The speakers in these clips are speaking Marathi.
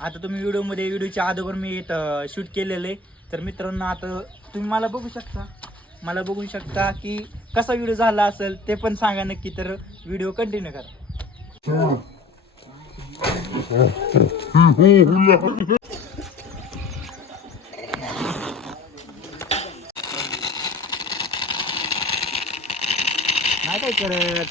आता तुम्ही व्हिडिओमध्ये व्हिडिओच्या अगोदर मी शूट केलेलं आहे. तर मित्रांनो आता तुम्ही मला बघू शकता. मला बघू शकता की कसा व्हिडिओ झाला असेल ते पण सांगा नक्की. तर व्हिडिओ कंटिन्यू करा. नाही काय करत?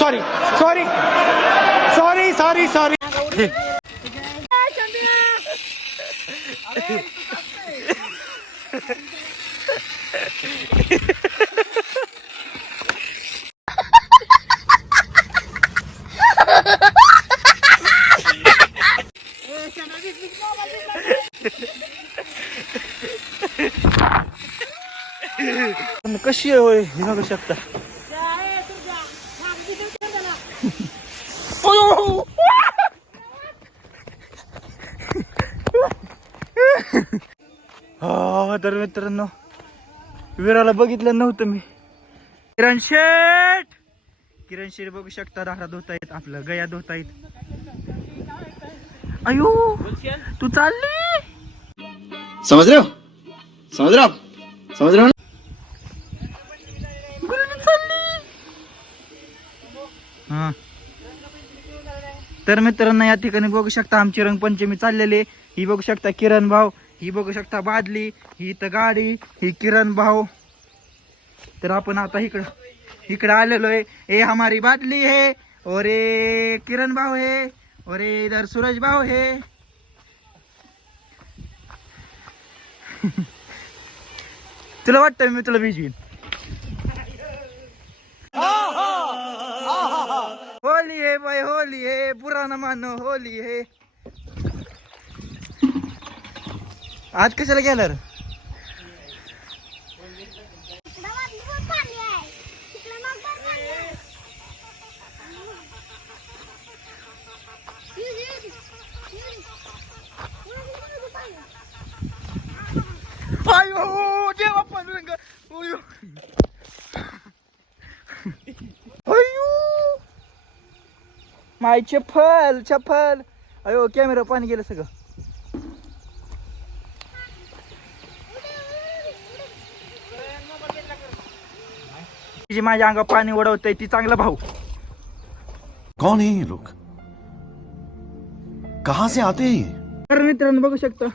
Sorry sorry sorry sorry sorry कशी आहे होय? हे बघू शकता? हो तर मित्रांनो विराला बघितलं नव्हतं मी. किरण शेठ! किरण शेठ बघू शकता दाखला धुता येत आपलं गया धुता येत अयो तू चालली? समज रहे समज समझ रहे हां. तर मित्रांनो या ठिकाणी बघू शकता आमची रंगपंचमी चाललेली ही बघू शकता किरण भाऊ ही बघू शकता बादली ही तर गाडी ही किरण भाऊ. तर आपण आता इकडं इकडं आलेलो आहे. ए हमारी बादली है अरे किरण भाऊ हे अरे इधर सूरज भाऊ हे. तुला वाटतं मी तुला भिजवीन होली है भाई होली है बुरा न मानो होली है। आज कशाला गेलं रे अयो देवा पण रंग अयो अयो माय चप्पल चप्पल. अयो कॅमेरा पाणी गेलं सगळं. जी माझ्या अंगा पाणी उडवतय ती चांगला भाऊ. कौन है ये लोग? कहां से आते हैं तर मित्रांनो बघू शकता.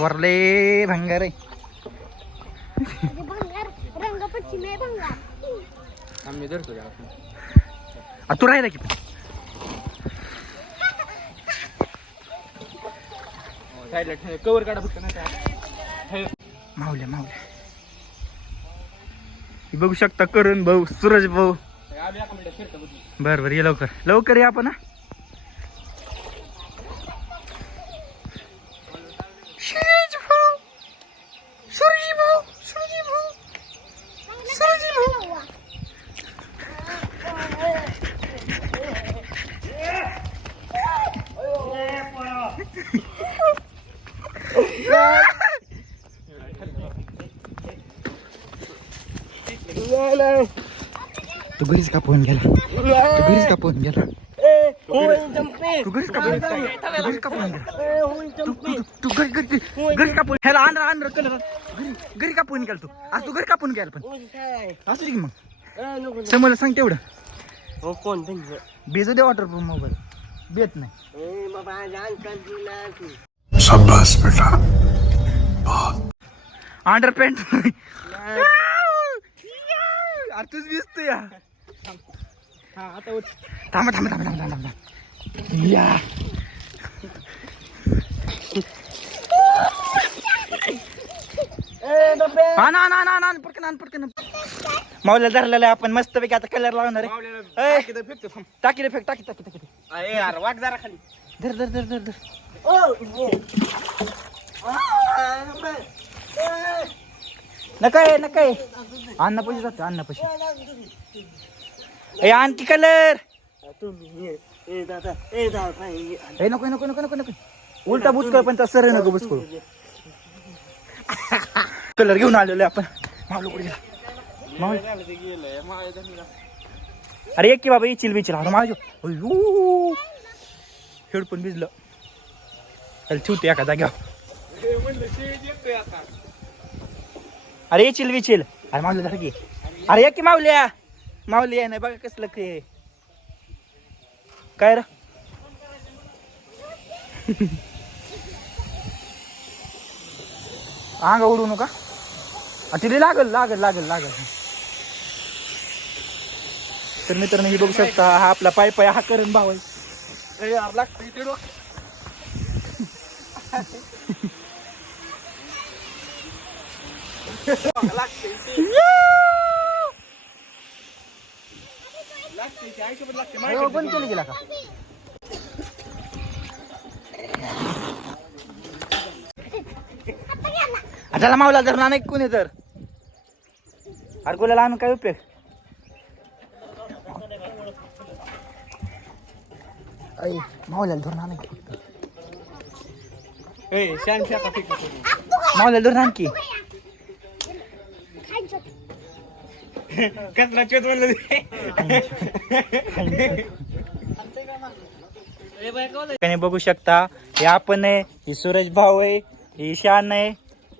पोरले भंगार. आहे रंगपश्चिम आहे भंगार आ, तू राहिला की. कवर काढा फक्त मावल्या मावल्या ही बघू शकता करून भाऊ सूरज भाऊ. बर बर ये लवकर. लवकर ये आपण हा. सूरज भाऊ सूरज भाऊ सूरज भाऊ सूरज भाऊ तू घरीच कापून गेला. तू घरीच कापून गेला. तू घरीच कापून तू घरीच कापून गेला. तू तू- तू घरी घरी घरी कापून ह्याला आंध्र आंध्र कलर घरी घरी कापून गेला तू. आज तू घरी कापून गेला पण. असू की मग. समोर सांग तेवढं. हो कोण? बेजू दे वॉटर प्रूफ मोबाईल बेत नाही. शाबाश बेटा. अंडर पॅन्ट अरे तूच दिसतो या. आता उठ. थांबा थांबा थांबा थांबा थांबा. थांबा या हा ना ना ना ना पटकन आण पटकन मावल्या धरलेला आहे आपण मस्त पैकी आता कलर लावणार आहे. ए, टाकी रे फेक टाकी टाकी टाकी अरे यार वाट जरा खाली. धर धर धर धर धर. नका ये नका ये अन्न जातो जाते अन्न ए आणखी कलर ए नको नको नको नको नको. उलटा बुचकळ पण सर नको बुचकळ. कलर घेऊन आलेलो आहे आपण. मावलो कुठे गेला? अरे एक की बाबा इचिल बिचिल अरे माझ्या अयो हेडफोन भिजलं. चल ठेवते एका जाग्यावर अरे येचिल विचिल अरे माऊली धर की. अरे या की माऊल्या माऊली आहे नाही बघा कसलं ते काय रे? अंग उडू नका. तिला तिथे लागल लागल लागल लागल. तर मित्रांनो ही बघू शकता हा आपला पाय पाय हा करण भाव आहे. लागतं बंद केली गेला का त्याला मावला धरून आणा कोणी तर. अरे गुलाला आणून काय उपयोग? ऐ, मावल्याला शाका फेक मावल्याला धरून आण की कचरा चोत म्हणलं ठिकाणी बघू शकता हे आपण आहे ही सूरज भाऊ आहे ही शान आहे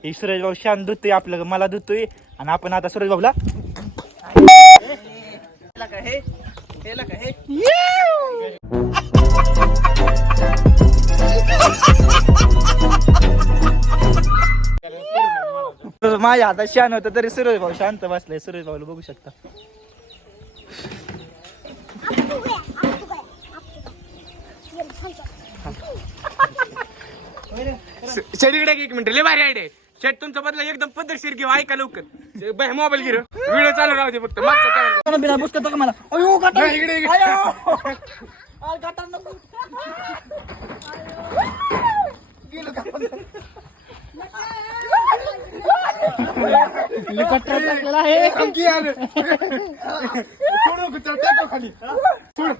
ही सूरज भाऊ शान धुतोय आपलं मला धुतोय आणि आपण आता सूरज भाऊला माझ्या हातात शान होतं तरी सूरज भाऊ शांत बसलाय सूरज भाऊला बघू शकता. शेडीकडे एक मिनिट लय भारी आयडिया शेट तुमचा बदला एकदम पद्धतशीर घेऊ ऐका लवकर. मोबाईल गिर व्हिडिओ चालू राहू दे फक्त. बिना पुस्तक का मला? अयो इकडे, नको. गेलो का? आणखी आलं. सोड नको, त्याला टाकव खाली सोड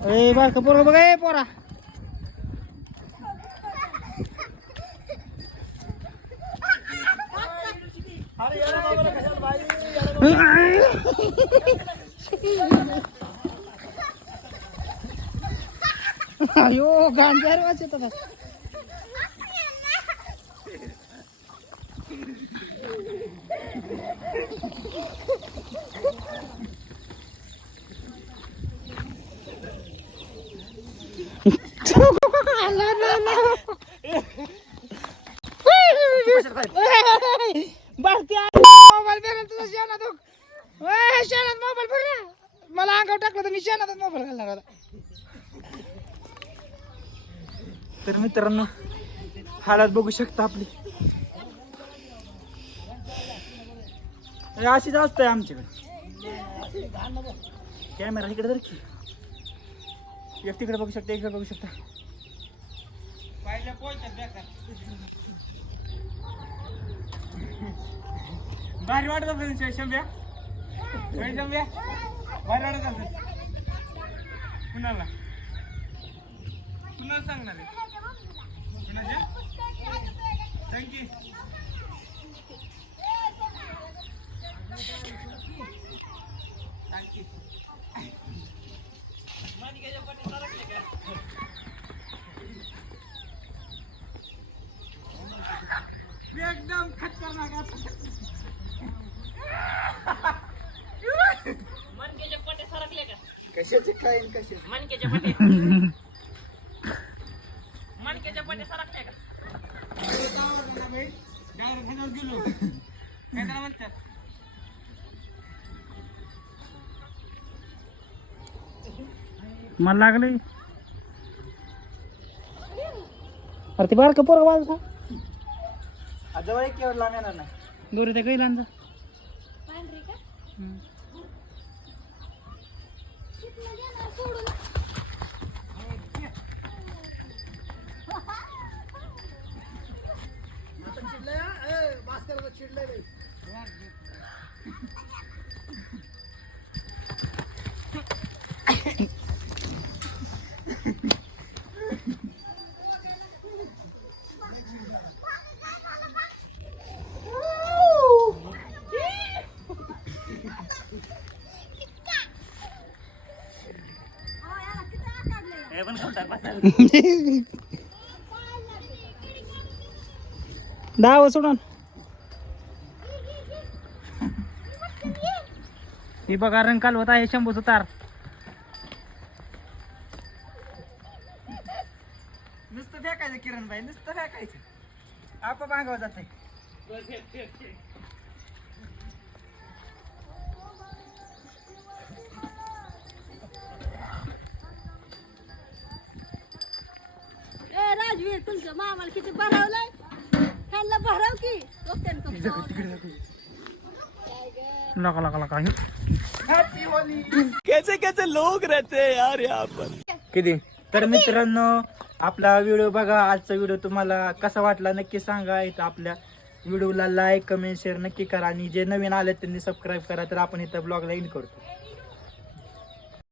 ए बारका पोरगा बघा ए पोरा. अयो गांजार वाचत होता भारतीय मोबाईल फेरेल तुझा शेणात ओय, शेणात मोबाईल फेरला मला अंगावर टाकलं तर मी शेणातच मोबाईल घालणार होता तर मित्रांनो हालात बघू शकता आपली. अशीच असत आहे आमच्याकडे. कॅमेरा इकडे तर की. एक तिकडे बघू शकता इकडे बघू शकता. भारी वाटत असेल शंभ्या. शंभ्या? भारी वाटत असेल. कुणाला? कुणाला सांगणार आहे? कुणाच्या थँक्यू एकदम कशाचे? काय कसे मला लागले. अरे ते बारकं पोरं वाजता जवळ एक केवढ लांब येणार नाही. दोरी ते काही लांजा पांढरी का? डाव सोडून. ही बघा रंग होत आहे शंभूचं तार. नुसतं फेकायचं किरण भाई नुसतं फेकायचं. आप मागावं जाते मामाला किती भरावलंय? ह्यांना भराव की. डोक्यानं लका लका लका किती? तर मित्रांनो आपला व्हिडिओ बघा. आजचा व्हिडिओ तुम्हाला कसा वाटला नक्की सांगा. इथं आपल्या व्हिडिओला लाईक कमेंट शेअर नक्की करा. आणि जे नवीन आले त्यांनी सबस्क्राईब करा. तर आपण इथं ब्लॉगला इन करतो.